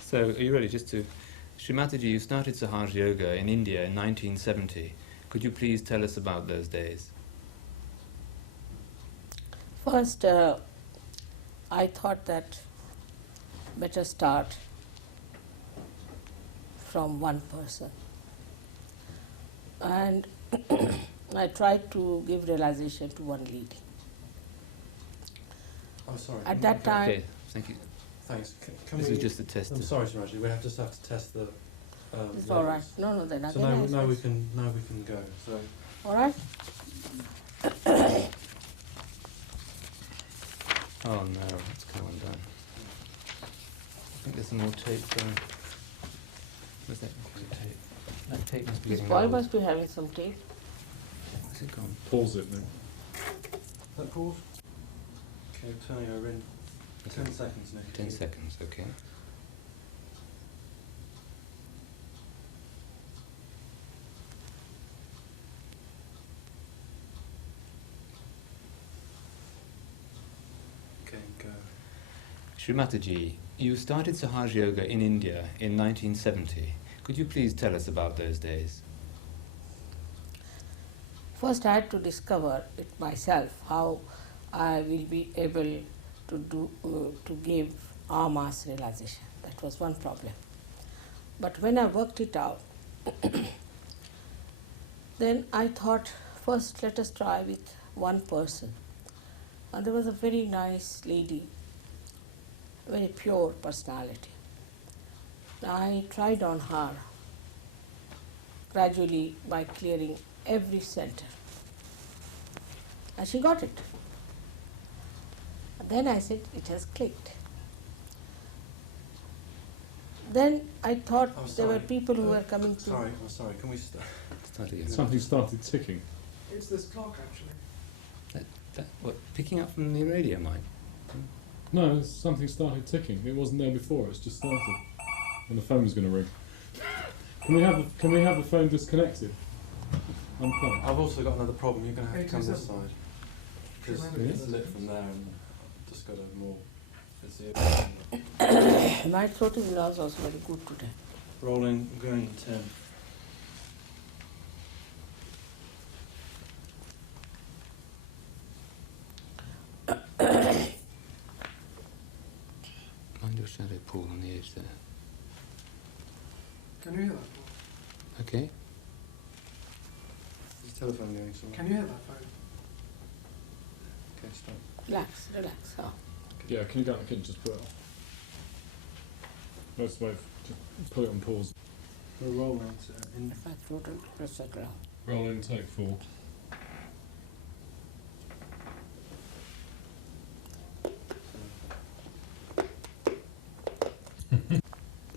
So, are you ready? Just to... Srimataji, you started Sahaj Yoga in India in 1970. Could you please tell us about those days? First, I thought that better start from one person. And I tried to give realization to one lady. Oh, sorry. At that time... Okay, thank you. Thanks. This is just a test. I'm sorry, Srimati, we just have to test the It's all right. levels. No, then So again now we can go. So all right? Oh no, it's come undone. I think there's some more tape going. Where's that tape? That tape must be This getting boy old. must be having some tape. Where's it gone? Pause it then. that pause. Okay, turning over in 10 seconds, Nick. 10 seconds, okay. Okay, go. Srimataji, you started Sahaj Yoga in India in 1970. Could you please tell us about those days? First, I had to discover it myself, how I will be able to give mass realization. That was one problem. But when I worked it out, then I thought, first let us try with one person. And there was a very nice lady, very pure personality. I tried on her gradually by clearing every center. And she got it. And then I said, it has clicked. Then I thought Oh, there were sorry. people who were coming to... Sorry, I'm sorry. Can we start? Start again. Something started ticking. It's this clock, actually. What, picking up from the radio mic? No, something started ticking. It wasn't there before. It's just started, and the phone was going to ring. Can we have the phone disconnected? Unplugged. I've also got another problem. You're going to have to come this 87. side. Because Yeah. it's lit from there and just got a more... It's the My throat is also very good today. rolling, going 10. Mind your shadow pool on the edge there. Can you hear that? Okay. Is the telephone going somewhere? Can you hear that phone? Okay, stop. Relax, relax. Oh. Yeah, can you go in the kitchen just put it off? Let's wait. Just put it on pause. We're rolling in. My throat will press the ground. Roll in, take 4.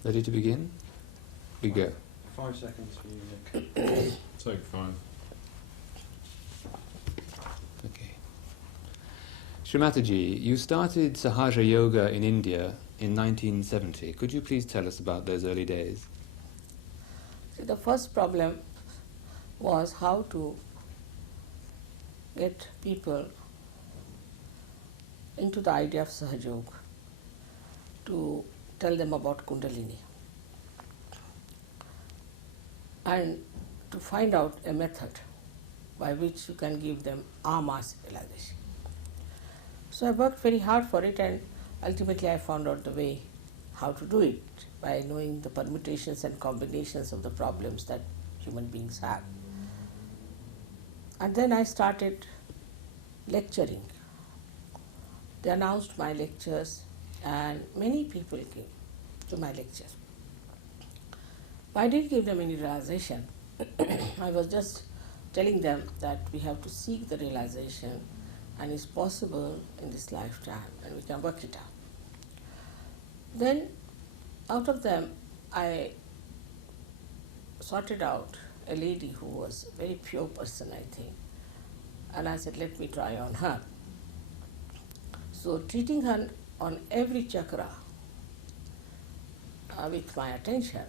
Ready to begin? We go. 5 seconds for you, Nick. Take 5. Okay. Srimataji, you started Sahaja Yoga in India in 1970. Could you please tell us about those early days? See, the first problem was how to get people into the idea of Sahajog, to tell them about Kundalini, and to find out a method by which you can give them mass realization. So I worked very hard for it, and ultimately I found out the way how to do it by knowing the permutations and combinations of the problems that human beings have. And then I started lecturing. They announced my lectures, and many people came to my lecture. I didn't give them any realization. I was just telling them that we have to seek the realization, and it's possible in this lifetime, and we can work it out. Then out of them, I sorted out a lady who was a very pure person, I think, and I said, let me try on her. So treating her on every chakra with my attention,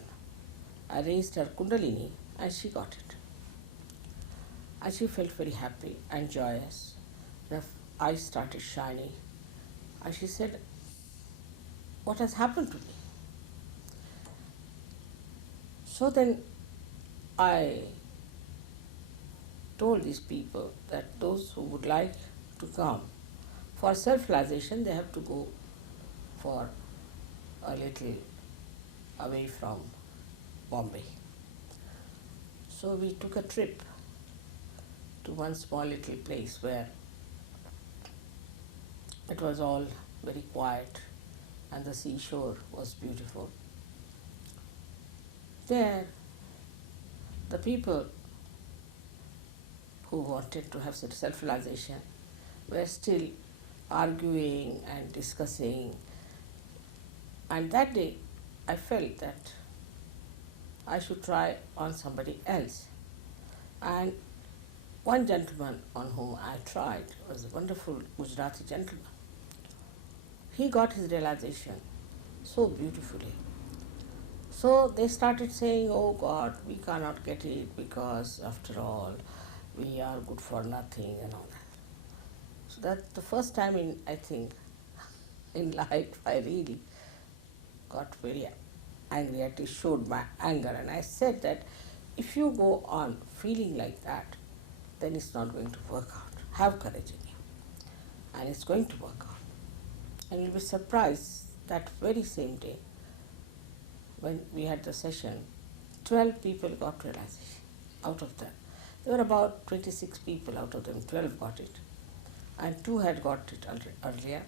I raised her Kundalini, and she got it. And she felt very happy and joyous. Her eyes started shining. And she said, what has happened to me? So then I told these people that those who would like to come for self-realization, they have to go for a little away from Bombay. So we took a trip to one small little place where it was all very quiet and the seashore was beautiful. There, the people who wanted to have self-realization were still arguing and discussing. And that day, I felt that I should try on somebody else. And one gentleman on whom I tried was a wonderful Gujarati gentleman. He got his realization so beautifully. So they started saying, oh God, we cannot get it because after all, we are good for nothing and all that. So that's the first time I think, in life I really got very angry. I showed my anger and I said that if you go on feeling like that, then it's not going to work out. Have courage in you. And it's going to work out. And you'll be surprised that very same day, when we had the session, 12 people got realization out of them. There were about 26 people, out of them 12 got it. And 2 had got it earlier.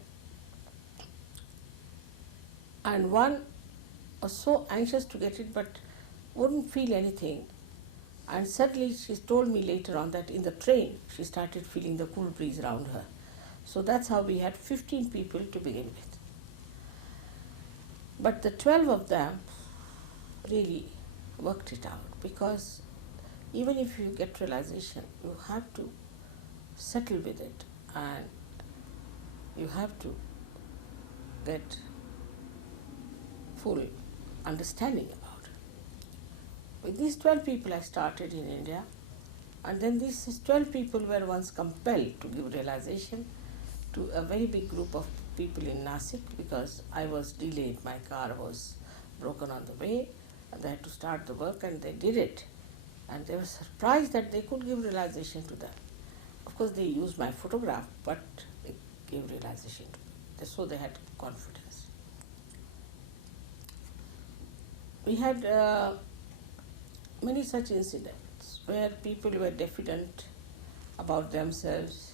And one was so anxious to get it but wouldn't feel anything. And suddenly she told me later on that in the train she started feeling the cool breeze around her. So that's how we had 15 people to begin with. But the 12 of them really worked it out, because even if you get realization, you have to settle with it and you have to get full understanding about it. With these 12 people I started in India, and then these 12 people were once compelled to give realization to a very big group of people in Nasik, because I was delayed, my car was broken on the way and they had to start the work, and they did it. And they were surprised that they could give realization to them. Of course they used my photograph, but they gave realization to them. So they had confidence. We had many such incidents where people were diffident about themselves,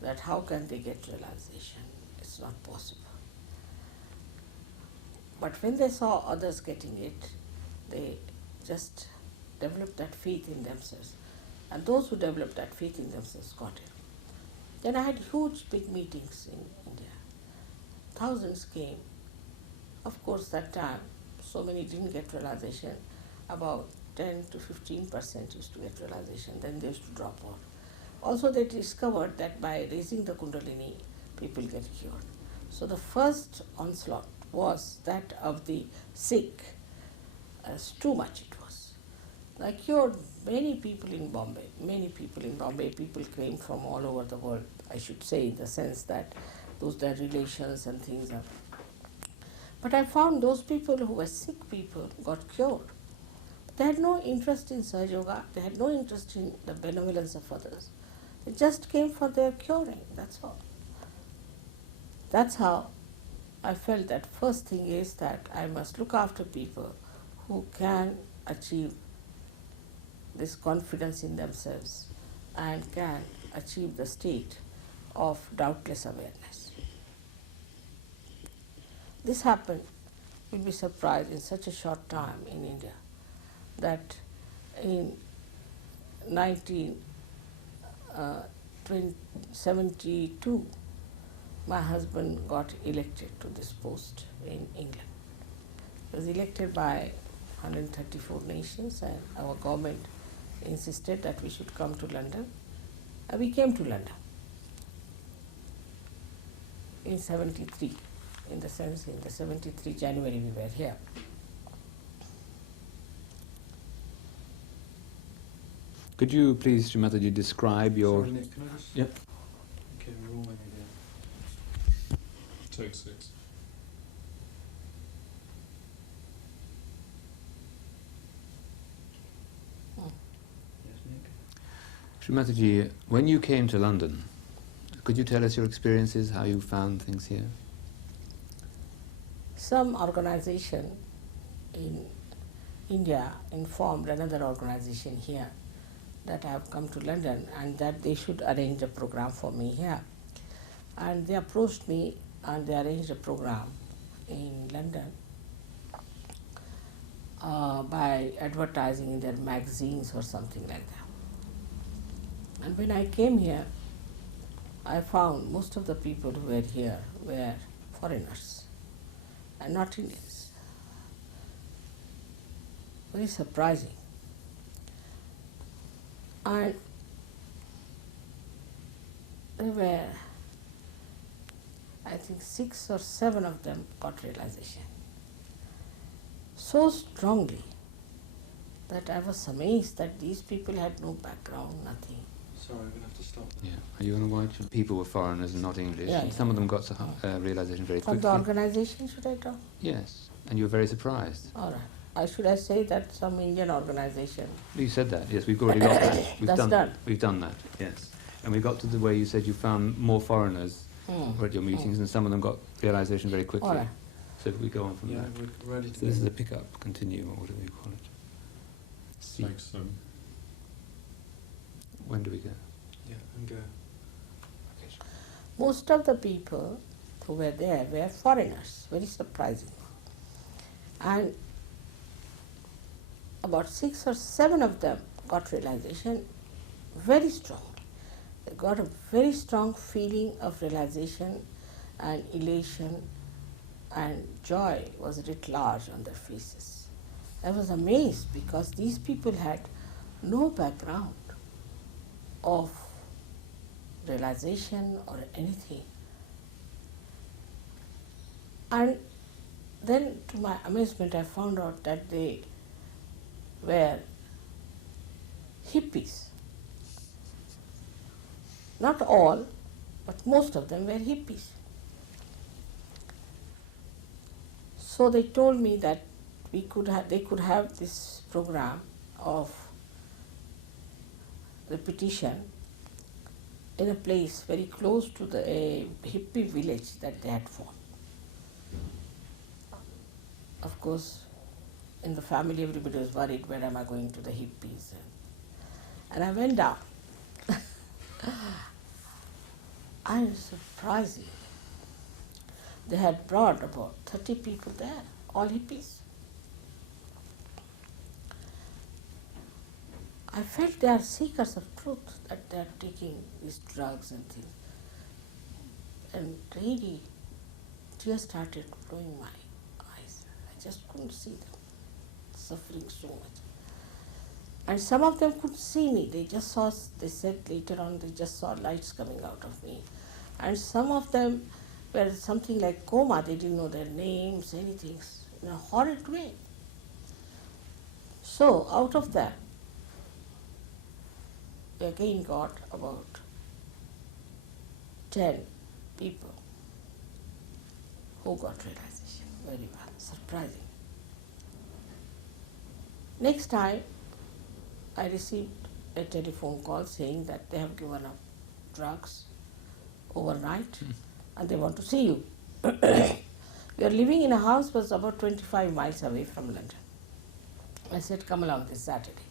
that how can they get realization? It's not possible. But when they saw others getting it, they just developed that faith in themselves. And those who developed that faith in themselves got it. Then I had huge big meetings in India. Thousands came. Of course that time so many didn't get realization. About 10 to 15% used to get realization, then they used to drop off. Also they discovered that by raising the Kundalini, people get cured. So the first onslaught was that of the sick. As too much it was. I cured many people in Bombay, people came from all over the world, I should say, in the sense that those their relations and things are. But I found those people who were sick people got cured. They had no interest in Sahaja Yoga, they had no interest in the benevolence of others. They just came for their curing, that's all. That's how I felt that first thing is that I must look after people who can achieve this confidence in themselves and can achieve the state of doubtless awareness. This happened, you'll be surprised, in such a short time in India, that in 1972, my husband got elected to this post in England. He was elected by 134 nations, and our government insisted that we should come to London. And we came to London in 73, in the 73 January we were here. Could you please, Srimataji, describe your... Sorry, Nick, can I just... Yep. Okay, we're all in again. Take 6. Shri Mataji, when you came to London, could you tell us your experiences, how you found things here? Some organization in India informed another organization here that I have come to London and that they should arrange a program for me here. And they approached me and they arranged a program in London by advertising in their magazines or something like that. And when I came here, I found most of the people who were here were foreigners and not Indians. Very surprising. And there were, I think, 6 or 7 of them got realization so strongly that I was amazed that these people had no background, nothing. Sorry, we're going to have to stop. Yeah. Are you going to watch? People were foreigners and not English. Yeah, and yeah. some of them got realization very From quickly. the organization, should I talk? Yes. And you were very surprised. All right. Should I say that some Indian organization? You said that. Yes, we've already got that. That's done. We've done that. Yes. And we got to the way you said you found more foreigners were at your meetings, and some of them got realization very quickly. All right. So if we go on from Yeah, there. we're ready to So this is go. a pickup, continue, or whatever you call it. See. Thanks. When do we go? Yeah, and go. Okay. Most of the people who were there were foreigners, very surprising. And about 6 or 7 of them got realization very strong. They got a very strong feeling of realization and elation, and joy was writ large on their faces. I was amazed because these people had no background of realization or anything. And then, to my amazement, I found out that they were hippies. Not all, but most of them were hippies. So they told me that they could have this program of repetition in a place very close to the hippie village that they had formed. Of course, in the family everybody was worried, where am I going to the hippies? And I went down. And surprising, they had brought about 30 people there, all hippies. I felt they are seekers of truth, that they are taking these drugs and things. And really, tears started flowing my eyes. I just couldn't see them, suffering so much. And some of them couldn't see me. They just saw, they said later on, they just saw lights coming out of me. And some of them were something like coma. They didn't know their names, anything, in a horrid way. So out of that, we again got about 10 people who got realization. Very well, surprising. Next time, I received a telephone call saying that they have given up drugs overnight and they want to see you. We are living in a house that was about 25 miles away from London. I said, come along this Saturday.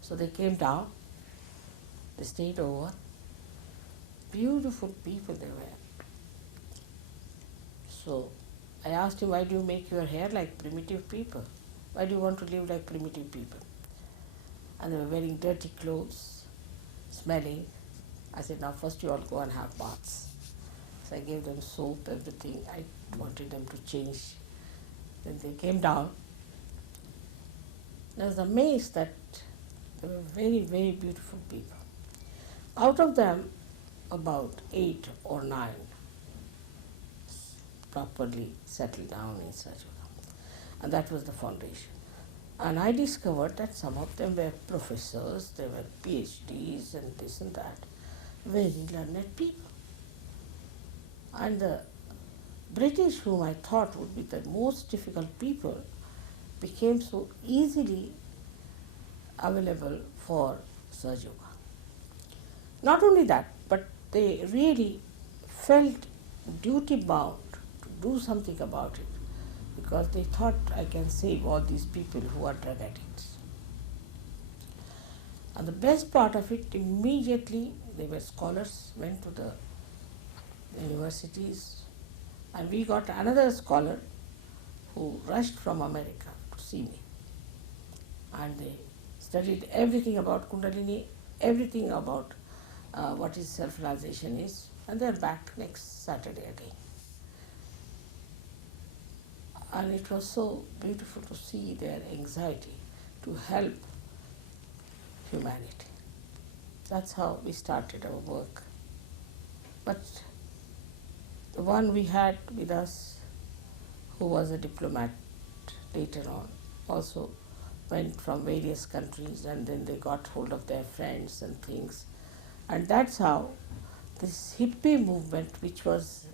So they came down, they stayed over. Beautiful people they were. So I asked him, why do you make your hair like primitive people? Why do you want to live like primitive people? And they were wearing dirty clothes, smelling. I said, now first you all go and have baths. So I gave them soap, everything. I wanted them to change. Then they came down. I was amazed that they were very, very beautiful people. Out of them, about 8 or 9 properly settled down in Sajjada. And that was the foundation. And I discovered that some of them were professors, they were PhDs and this and that, very learned people. And the British, whom I thought would be the most difficult people, became so easily available for Sahaja Yoga. Not only that, but they really felt duty bound to do something about it because they thought I can save all these people who are drug addicts. And the best part of it, immediately they were scholars, went to the universities, and we got another scholar who rushed from America to see me. And they studied everything about Kundalini, everything about what is self-realization is, and they're back next Saturday again. And it was so beautiful to see their anxiety to help humanity. That's how we started our work. But the one we had with us, who was a diplomat later on, also went from various countries, and then they got hold of their friends and things. And that's how this hippie movement, which was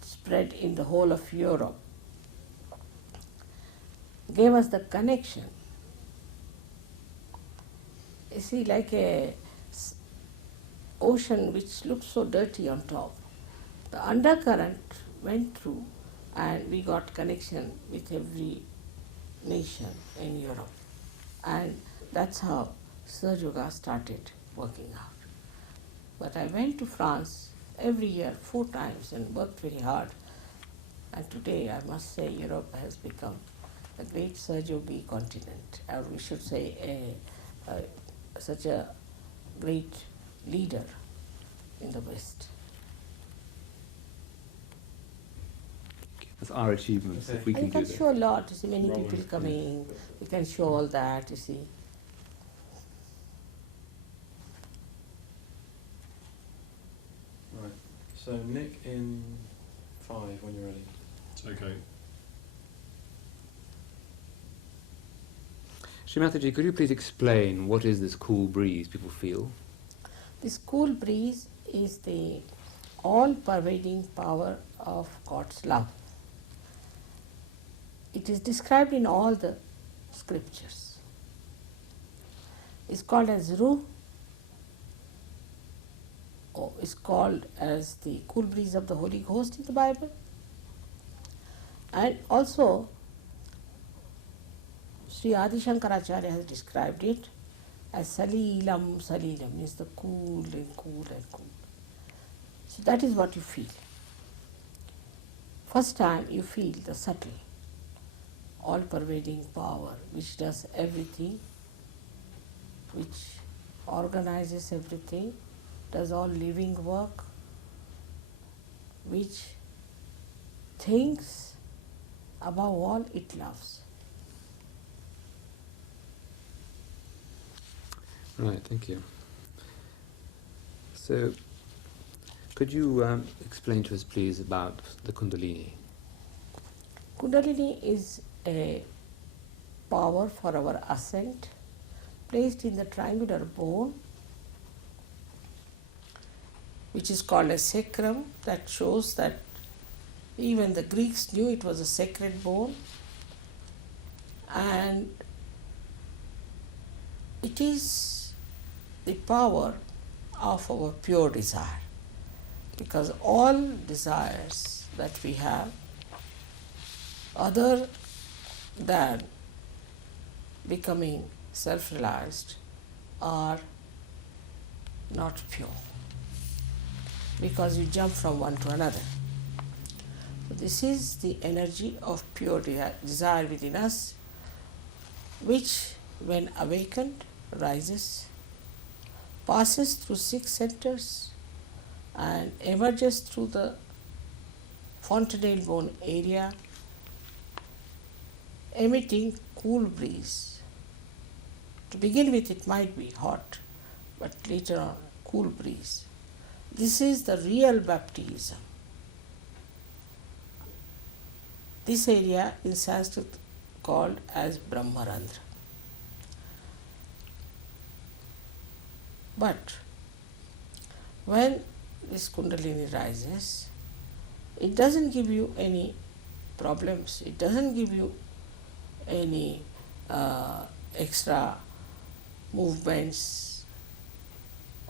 spread in the whole of Europe, gave us the connection. You see, like a ocean which looks so dirty on top, the undercurrent went through and we got connection with every nation in Europe. And that's how Surge Yoga started working out. But I went to France every year 4 times and worked very hard. And today I must say Europe has become a great Surge Yogi continent, or we should say such a great leader in the West. That's our achievements, if we And can you do can that. show a lot, you see, many Rolling, people yeah. coming, you can show all that, you see. Right. So Nick in 5 when you're ready. Okay. Srimataji, could you please explain what is this cool breeze people feel? This cool breeze is the all-pervading power of God's love. It is described in all the scriptures. It's called as Ruh, or is called as the cool breeze of the Holy Ghost in the Bible. And also, Sri Adi Shankaracharya has described it as Salilam, Salilam, means the cool and cool and cool. So that is what you feel. First time you feel the subtle, all-pervading power which does everything, which organizes everything, does all living work, which thinks above all it loves. Right, thank you. So, could you explain to us, please, about the Kundalini? Kundalini is a power for our ascent placed in the triangular bone, which is called a sacrum. That shows that even the Greeks knew it was a sacred bone, and it is the power of our pure desire, because all desires that we have other than becoming self-realized are not pure, because you jump from one to another. So this is the energy of pure desire within us, which when awakened rises, passes through 6 centers and emerges through the fontanelle bone area, emitting cool breeze. To begin with it might be hot, but later on cool breeze. This is the real baptism. This area in Sanskrit called as Brahmarandra. But when this Kundalini rises, it doesn't give you any problems, it doesn't give you any extra movements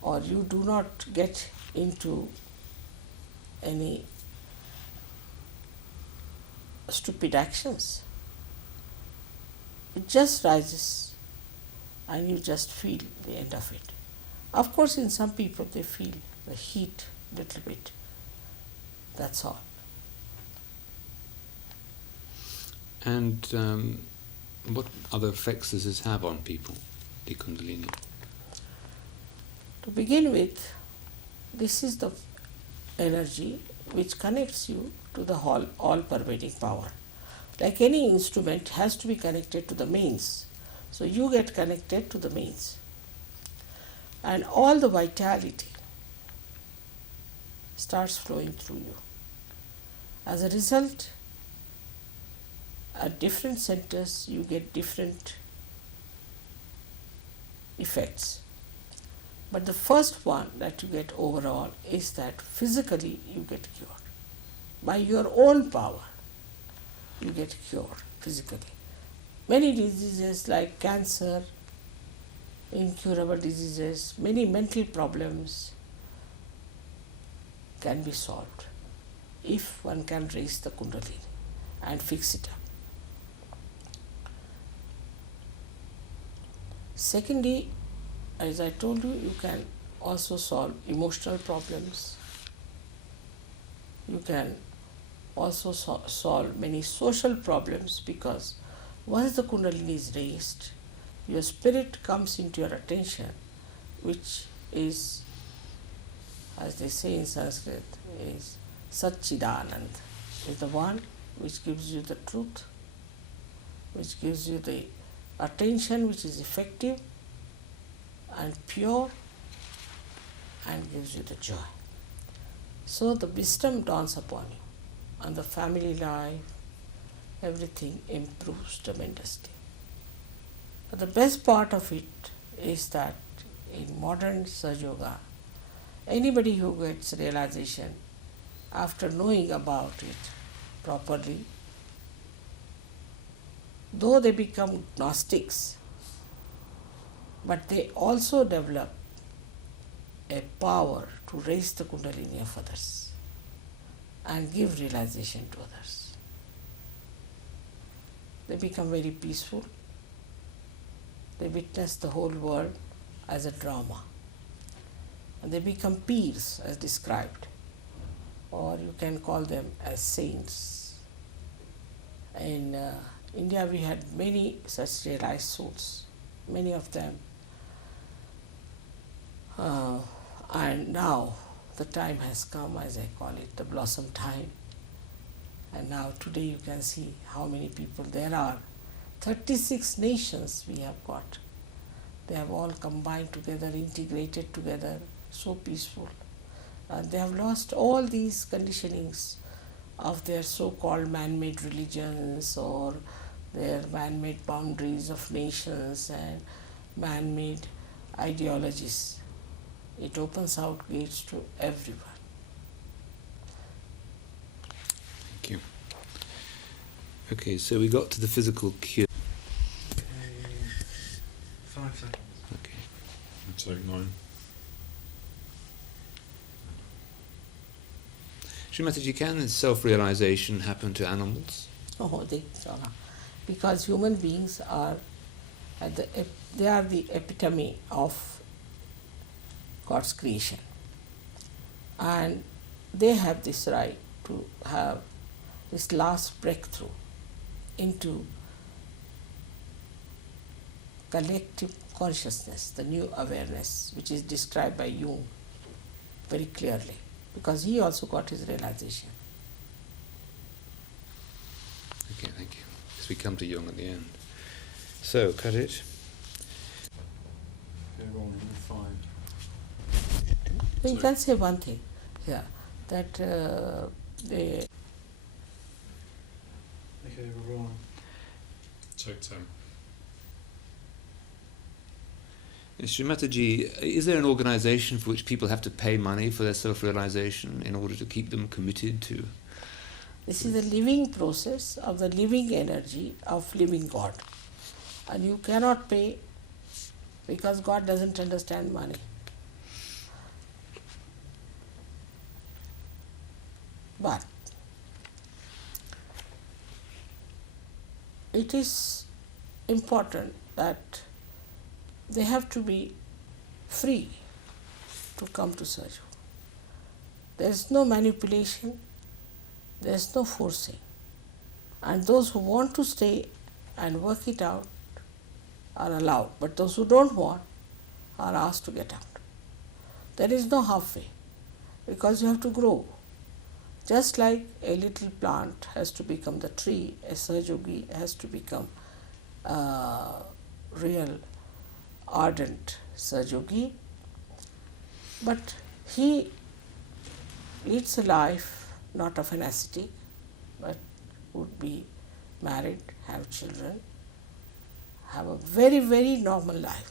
or you do not get into any stupid actions. It just rises and you just feel the end of it. Of course, in some people they feel the heat a little bit. That's all. And what other effects does this have on people, the Kundalini? To begin with, this is the energy which connects you to the all-pervading power. Like any instrument has to be connected to the mains. So you get connected to the mains. And all the vitality starts flowing through you. As a result, at different centers you get different effects. But the first one that you get overall is that physically you get cured. By your own power, you get cured physically. Many diseases like cancer, incurable diseases, many mental problems can be solved if one can raise the Kundalini and fix it up. Secondly, as I told you, you can also solve emotional problems. You can also solve many social problems, because once the Kundalini is raised, your spirit comes into your attention, which is, as they say in Sanskrit, is Satchidanand, is the one which gives you the truth, which gives you the attention which is effective and pure, and gives you the joy. So the wisdom dawns upon you, and the family life, everything improves tremendously. But the best part of it is that in modern Sahaja Yoga, anybody who gets realization after knowing about it properly, though they become Gnostics, but they also develop a power to raise the Kundalini of others and give realization to others. They become very peaceful. They witness the whole world as a drama. And they become peers, as described, or you can call them as saints. In India we had many such realized souls, many of them. And now the time has come, as I call it, the blossom time. And now today you can see how many people there are. 36 nations we have got. They have all combined together, integrated together, so peaceful. And they have lost all these conditionings of their so-called man-made religions or their man-made boundaries of nations and man-made ideologies. It opens out gates to everyone. Thank you. Okay, so we got to the physical cure. 5 seconds. Okay. Take 9. Srimataji, can self-realization happen to animals? Oh, because human beings are they are the epitome of God's creation, and they have this right to have this last breakthrough into collective consciousness, the new awareness, which is described by Jung very clearly, because he also got his realization. Okay, thank you. As we come to Jung at the end. So, cut it. Okay, rolling in 5. So you can say one thing here, that they Okay, we're rolling. Take 10. Srimataji, is there an organization for which people have to pay money for their self-realization in order to keep them committed to? This is a living process of the living energy of living God. And you cannot pay because God doesn't understand money. But it is important that they have to be free to come to Sahaja. There is no manipulation, there is no forcing. And those who want to stay and work it out are allowed, but those who don't want are asked to get out. There is no halfway, because you have to grow. Just like a little plant has to become the tree, a Sahaja has to become a real ardent Sahaja. But he leads a life not of an ascetic, but would be married, have children, have a very, very normal life.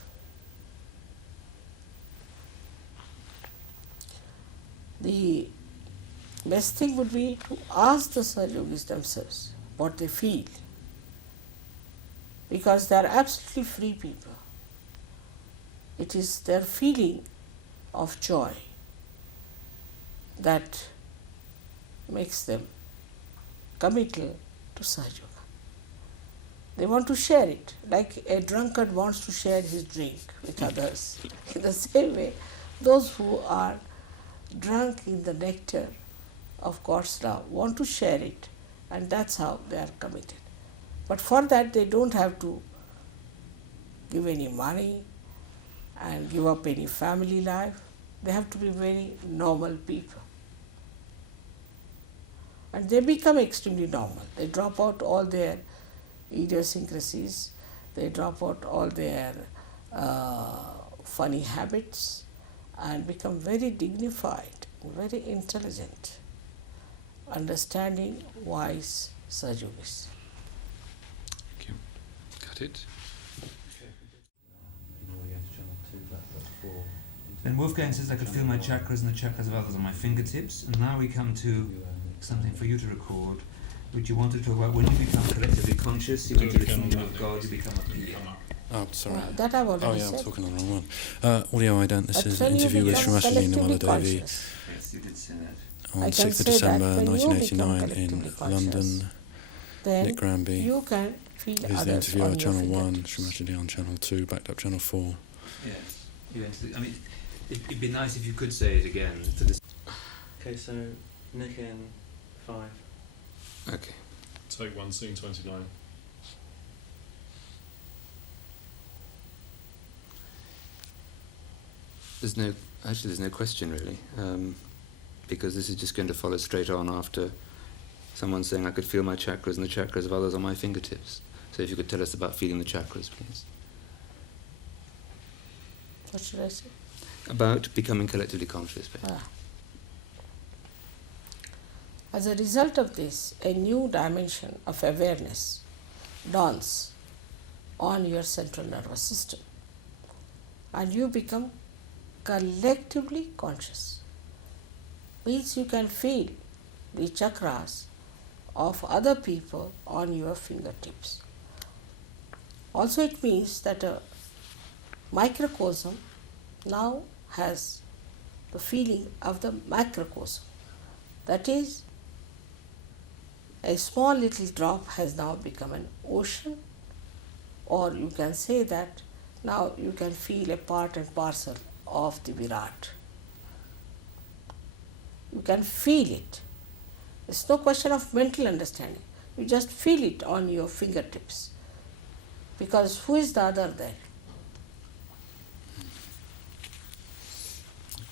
The best thing would be to ask the Sahajogis themselves what they feel, because they are absolutely free people. It is their feeling of joy that makes them committal to Sahaja. They want to share it, like a drunkard wants to share his drink with others. In the same way, those who are drunk in the nectar of God's love want to share it, and that's how they are committed. But for that, they don't have to give any money and give up any family life. They have to be very normal people. And they become extremely normal. They drop out all their idiosyncrasies, they drop out all their funny habits, and become very dignified, very intelligent, understanding, wise Sahajogis. Thank you. Got it. Then Wolfgang says I could feel my chakras and the chakras of others on my fingertips. And now we come to something for you to record, which you want to talk about when you become collectively conscious, you enter the kingdom of God, you become a Pia. Oh, sorry. That I've already Oh, yeah, said. I'm talking on the wrong one. Audio ident, this But is when an you interview with become Srimati Nirmala collectively Devi conscious, Yes, you did say that. I on can 6th of say that December when you 1989 become in collectively London. then Nick Granby you can feel is the others interview on on your Channel 1, fingertips. Srimati Lee on Channel 2, backed up Channel 4. Yes. You enter the, I mean, it'd be nice if you could say it again for this. Okay, so Nick in 5. Okay. Take 1, scene 29. There's no question really, because this is just going to follow straight on after someone saying I could feel my chakras and the chakras of others on my fingertips. So if you could tell us about feeling the chakras, please. What should I say? About becoming collectively conscious, please. As a result of this, a new dimension of awareness dawns on your central nervous system, and you become collectively conscious. Means you can feel the chakras of other people on your fingertips. Also, it means that a microcosm now has the feeling of the macrocosm. That is, a small little drop has now become an ocean, or you can say that now you can feel a part and parcel of the Virat. You can feel it. It's no question of mental understanding. You just feel it on your fingertips. Because who is the other there?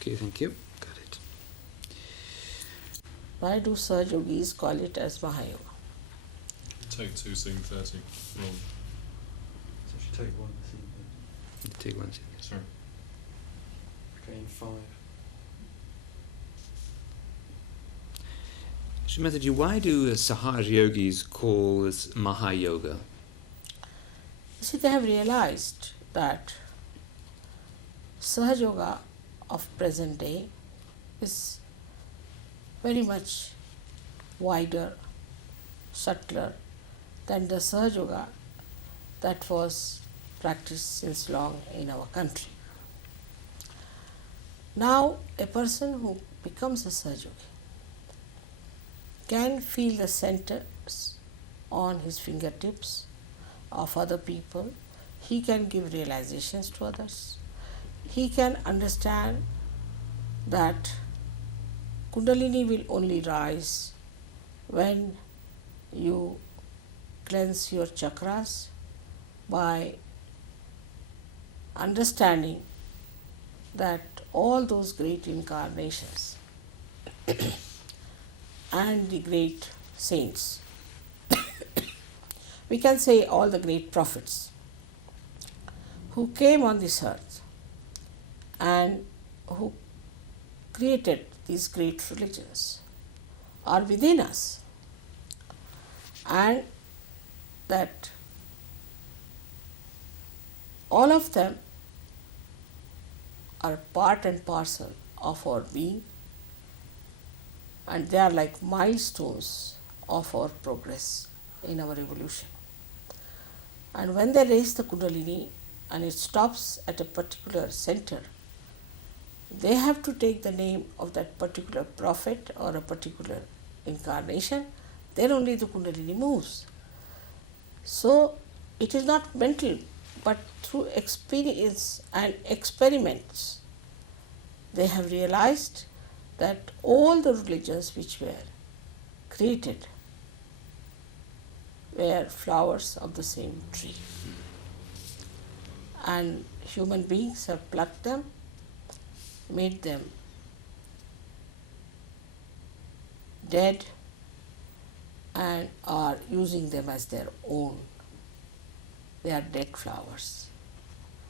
Okay, thank you. Got it. Why do Sahajogis call it as Mahayoga? Take 2, scene 30. Wrong. So she take 1 this evening. Take one second. Sorry. Okay, in 5. Srimataji, why do Sahaja yogis call this Mahayoga? See, they have realized that Sahaja Yoga of present day is very much wider, subtler than the Sahaja Yoga that was practiced since long in our country. Now, a person who becomes a Sahaja Yogi can feel the centers on his fingertips of other people. He can give realizations to others. He can understand that Kundalini will only rise when you cleanse your chakras by understanding that all those great incarnations and the great saints, we can say all the great prophets who came on this earth and who created these great religions are within us, and that all of them are part and parcel of our being, and they are like milestones of our progress in our evolution. And when they raise the Kundalini and it stops at a particular center, they have to take the name of that particular prophet or a particular incarnation, then only the Kundalini moves. So it is not mental, but through experience and experiments, they have realized that all the religions which were created were flowers of the same tree. And human beings have plucked them, made them dead, and are using them as their own. They are dead flowers.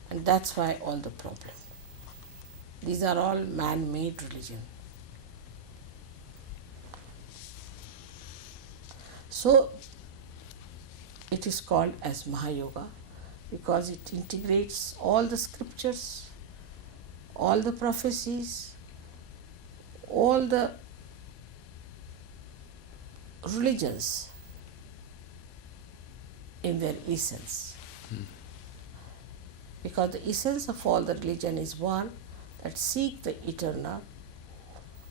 And that's why all the problem. These are all man-made religion. So it is called as Mahayoga because it integrates all the scriptures, all the prophecies, all the religions in their essence. Because the essence of all the religion is one, that seek the eternal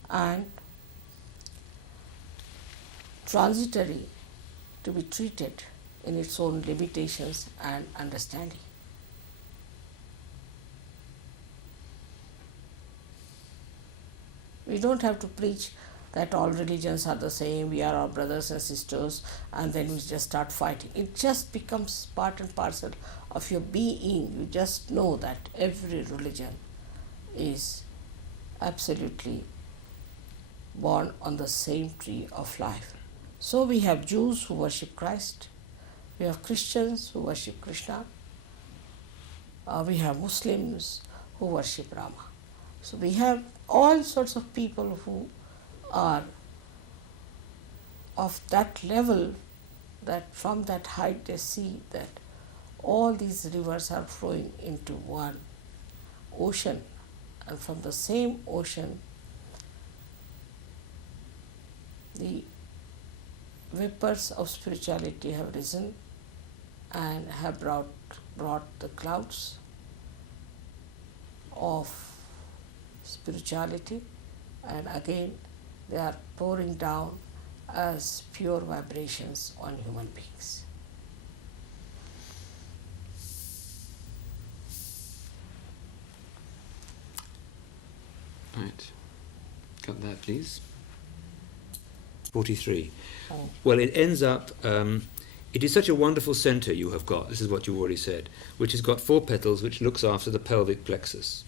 and transitory to be treated in its own limitations and understanding. We don't have to preach that all religions are the same, we are all brothers and sisters, and then we just start fighting. It just becomes part and parcel of your being. You just know that every religion is absolutely born on the same tree of life. So we have Jews who worship Christ, we have Christians who worship Krishna, we have Muslims who worship Rama. So we have all sorts of people who are of that level that from that height they see that all these rivers are flowing into one ocean, and from the same ocean the vapors of spirituality have risen and have brought the clouds of spirituality, and again they are pouring down as pure vibrations on human beings. Right. Got that, please. 43. Well, it ends up, it is such a wonderful centre you have got, this is what you already said, which has got 4 petals, which looks after the pelvic plexus.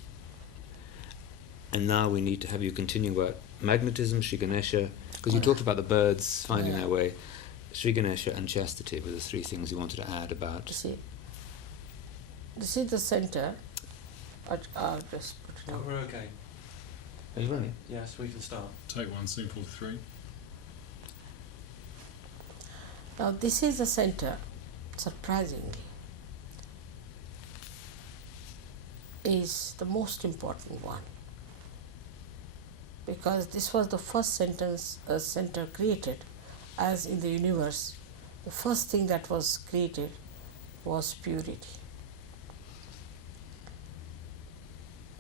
And now we need to have you continue about magnetism, Sri Ganesha, because you talked about the birds finding their way. Sri Ganesha and chastity were the 3 things you wanted to add about. You see, this is the center, but I'll just put it Cover on. again. Are you running? Yes, we can start. Take 1, scene 43. Now this is the center, surprisingly, is the most important one, because this was the first center created, as in the universe the first thing that was created was purity,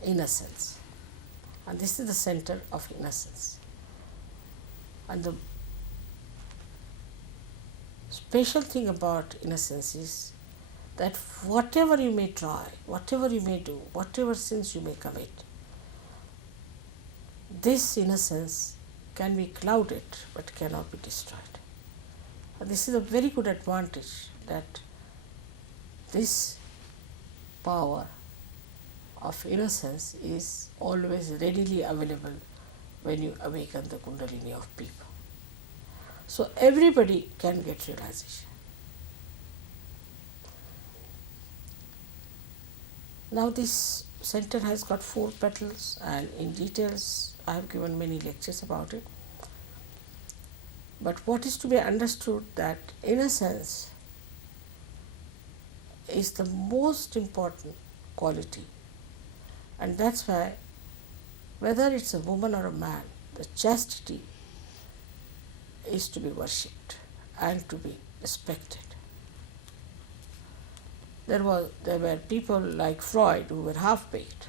innocence, and this is the center of innocence. And the special thing about innocence is that whatever you may try, whatever you may do, whatever sins you may commit, this innocence can be clouded but cannot be destroyed. And this is a very good advantage, that this power of innocence is always readily available when you awaken the Kundalini of people. So everybody can get realization. Now this center has got 4 petals, and in details I have given many lectures about it. But what is to be understood, that innocence is the most important quality, and that's why whether it's a woman or a man, the chastity is to be worshipped and to be respected. There were people like Freud who were half-baked,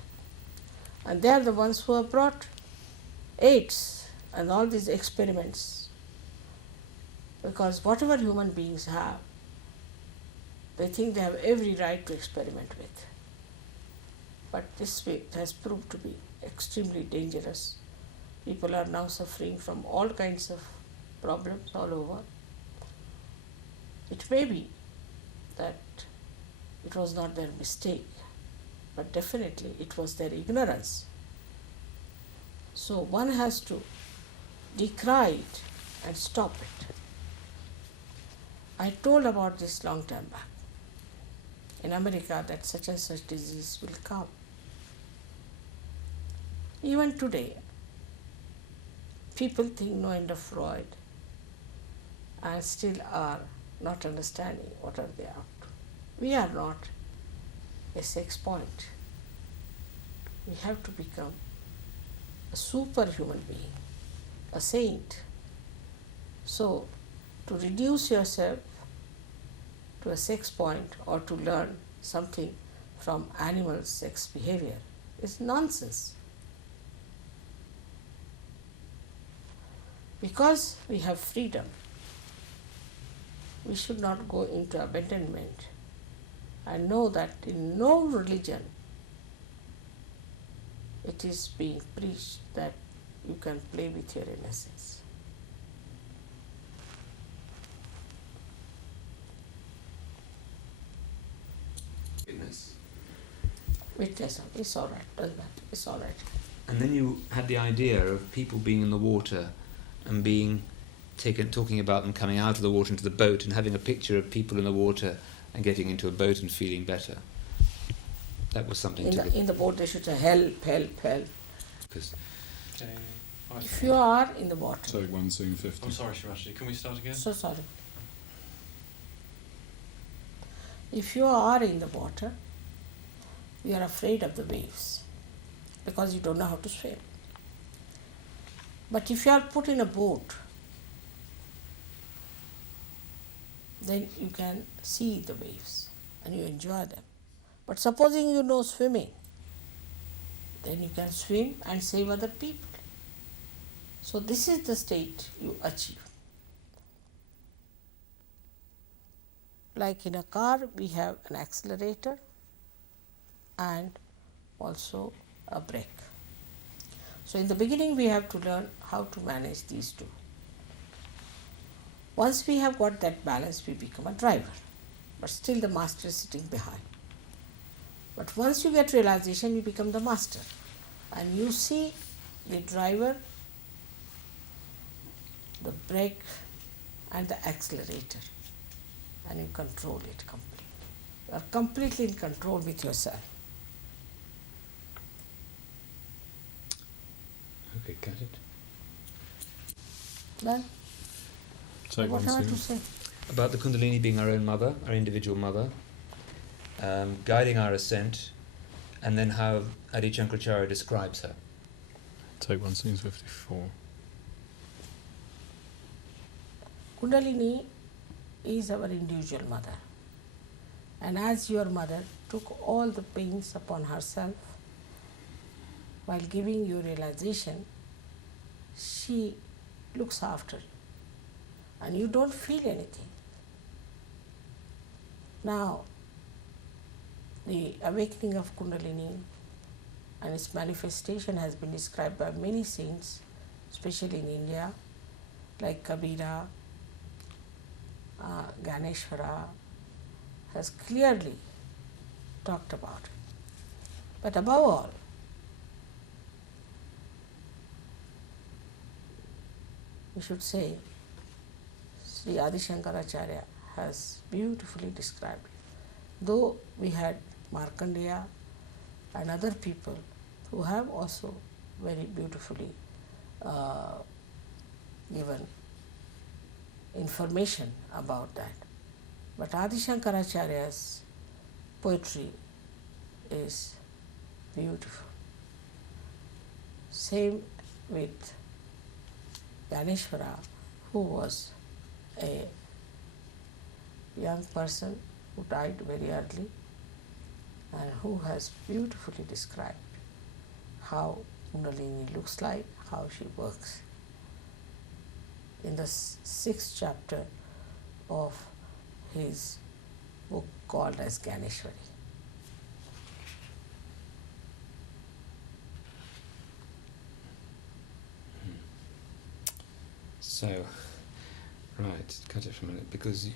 and they are the ones who have brought AIDS and all these experiments, because whatever human beings have, they think they have every right to experiment with. But this way it has proved to be extremely dangerous. People are now suffering from all kinds of problems all over. It may be that it was not their mistake, but definitely it was their ignorance. So one has to decry it and stop it. I told about this long time back in America, that such and such disease will come. Even today, people think no end of Freud and still are not understanding what are they up to. We are not a sex point. We have to become a superhuman being, a saint. So, to reduce yourself to a sex point or to learn something from animal sex behavior is nonsense. Because we have freedom, we should not go into abandonment, and know that in no religion it is being preached that you can play with your innocence. Witness, it's all right, doesn't matter, it's all right. And then you had the idea of people being in the water and being talking about them coming out of the water into the boat, and having a picture of people in the water and getting into a boat and feeling better. That was something In the boat they should say, help, help, help. 'Cause If you are in the water, Take 1 scene 50. I'm sorry, Shirashi. Can we start again? so sorry. If you are in the water, you are afraid of the waves because you don't know how to swim. But if you are put in a boat, then you can see the waves and you enjoy them. But supposing you know swimming, then you can swim and save other people. So this is the state you achieve. Like in a car, we have an accelerator and also a brake. So in the beginning, we have to learn how to manage these two. Once we have got that balance, we become a driver, but still the master is sitting behind. But once you get realization, you become the master, and you see the driver, the brake and the accelerator, and you control it completely. You are completely in control with yourself. Okay, got it. Then, Take what 1 have I to scene. say? About the Kundalini being our own mother, our individual mother, guiding our ascent, and then how Adi Shankaracharya describes her. Take 1 scene 54. Kundalini is our individual mother, and as your mother took all the pains upon herself while giving you realization, she looks after you and you don't feel anything. Now, the awakening of Kundalini and its manifestation has been described by many saints, especially in India, like Kabira, Ganeshwara, has clearly talked about it. But above all, we should say Sri Adi Shankaracharya has beautifully described it. Though we had Markandeya and other people who have also very beautifully given information about that. But Adi Shankaracharya's poetry is beautiful. Same with Ganeshwara, who was a young person who died very early and who has beautifully described how Kundalini looks like, how she works. In the sixth chapter of his book called as Ganeshwari. So, right, cut it for a minute, because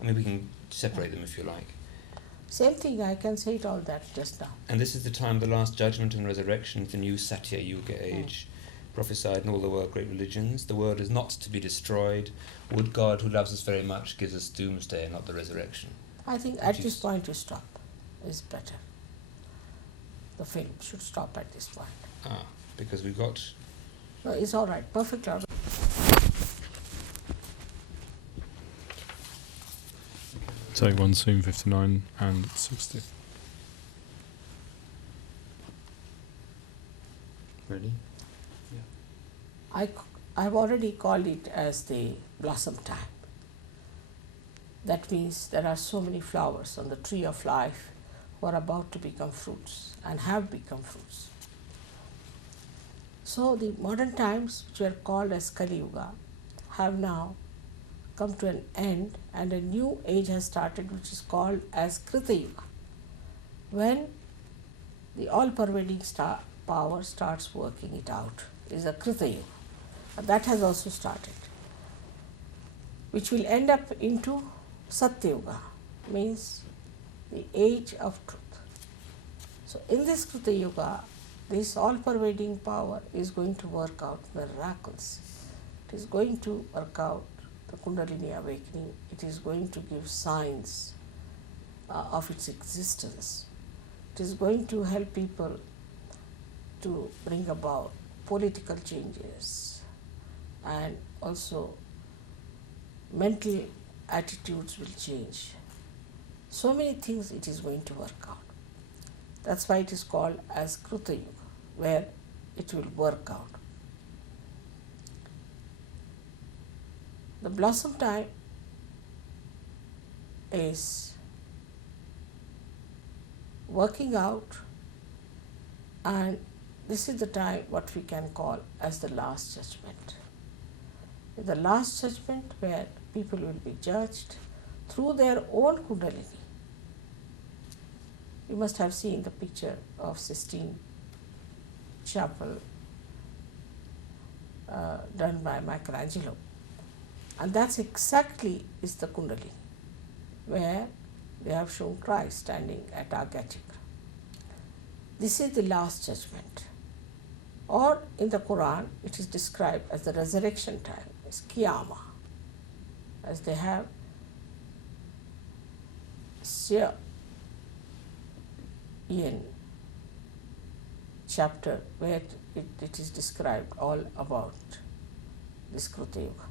I mean, we can separate them if you like. Same thing, I can say it all that just now. And this is the time of the last judgment and resurrection, the new Satya Yuga age, prophesied in all the world great religions. The world is not to be destroyed. Would God, who loves us very much, gives us doomsday and not the resurrection. I think at this point to stop is better. The film should stop at this point. Because we've got... No, it's all right, perfect. All right. Take one, scene 59 and 60. Ready? I've already called it as the blossom time. That means there are so many flowers on the tree of life who are about to become fruits and have become fruits. So the modern times, which were called as Kali Yuga, have now come to an end, and a new age has started, which is called as Krita Yuga, when the all-pervading power starts working it out, is a Krita Yuga. That has also started, which will end up into Satya Yuga, means the age of truth. So in this Krita Yuga, this all-pervading power is going to work out miracles. It is going to work out the Kundalini awakening. It is going to give signs of its existence. It is going to help people to bring about political changes, and also mental attitudes will change. So many things it is going to work out. That's why it is called as Krita Yuga, where it will work out. The blossom time is working out, and this is the time what we can call as the last judgment. The last judgment where people will be judged through their own Kundalini. You must have seen the picture of Sistine Chapel done by Michelangelo. And that's exactly is the Kundalini, where they have shown Christ standing at Argatic. This is the last judgment. Or in the Quran, it is described as the resurrection time, as Qiyamah, as they have in chapter where it is described all about this Krita Yuga.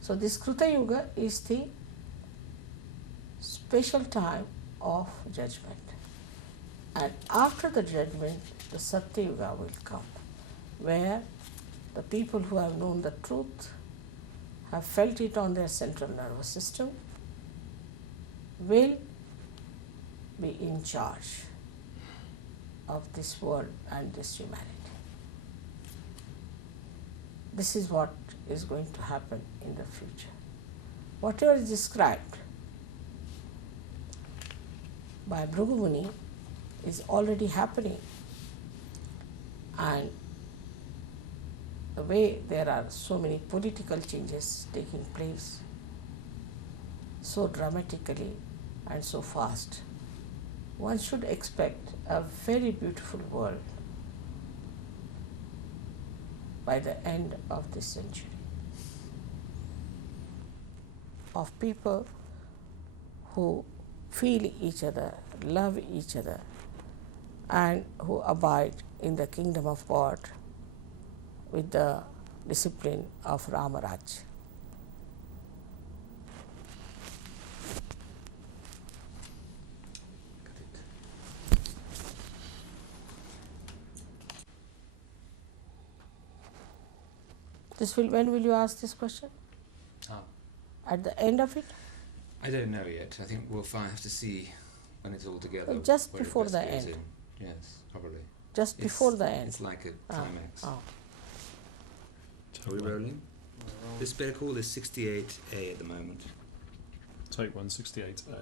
So this Krita Yuga is the special time of judgment. And after the judgment, the Satya Yuga will come, where the people who have known the truth, have felt it on their central nervous system, will be in charge of this world and this humanity. This is what is going to happen in the future. Whatever is described by Bhrigu Muni is already happening. And the way there are so many political changes taking place so dramatically and so fast, one should expect a very beautiful world by the end of this century, of people who feel each other, love each other, and who abide in the kingdom of God with the discipline of Ramaraj. When will you ask this question? Ah. At the end of it? I don't know yet. I think we'll have to see when it's all together. Well, just where it before best the goes end. in. Yes, probably. Just before the end. It's like a Ah, climax. ah. Are we rolling? This better call is 68A at the moment. Take 168A.